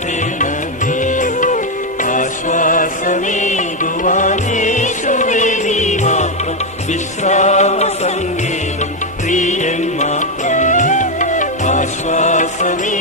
ಪ್ರೇಮವೇ ಆಶ್ವಾಸನೆ ದುವಾನೇಶ್ವರೇ ನೀ ಮಾತ್ರ ವಿಶ್ರಾಮ ಸಂಗೀತ ಪ್ರಿಯನ್ ಮಾತ್ರ ಆಶ್ವಾಸನೇ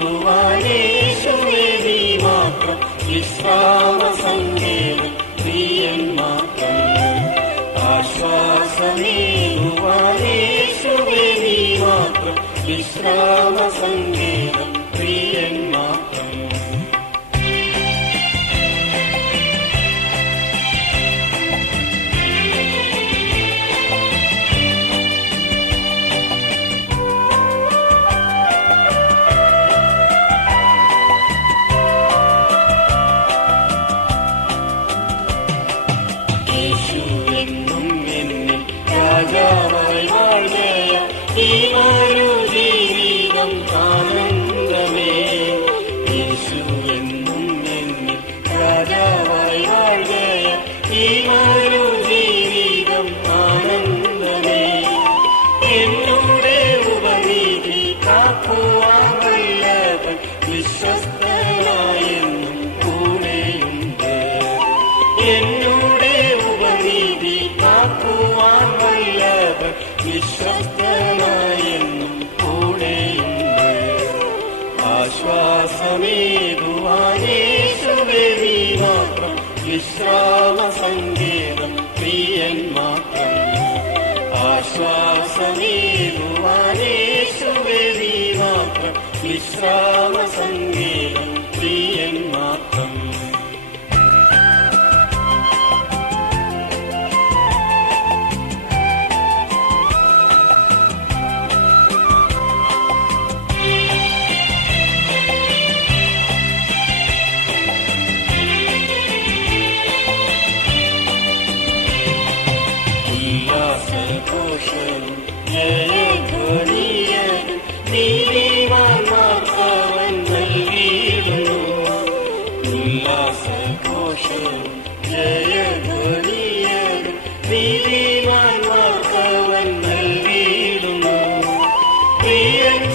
ഗുവാനേശുവേരി മാത്രം വിശ്വാമസംഗേന പ്രിയൻ മാത്രം ആശ്വാസമേ ഗുവാനേശുവേരി മാത്രം വിശ്രാമസംഗേ more. വിശ്വാസസങ്കേതം പ്രിയൻ മാത്രം ആശ്വാസമേകുവാനേശുവേദി മാത്രം വിശ്വാസ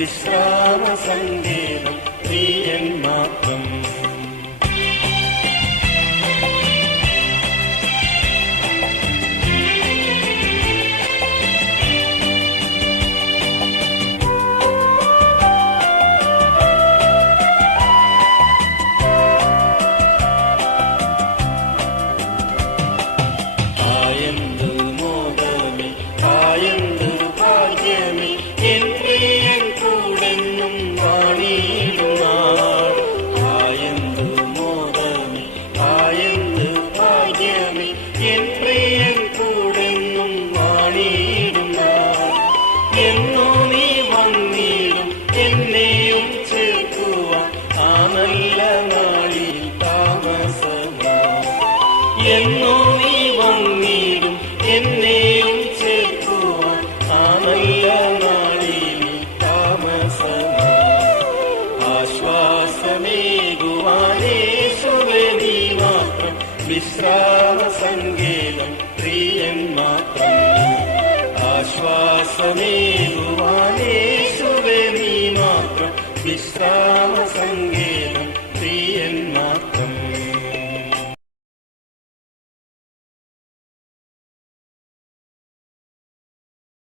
विश्रामसन्देवं प्रियन्मात्रम् strade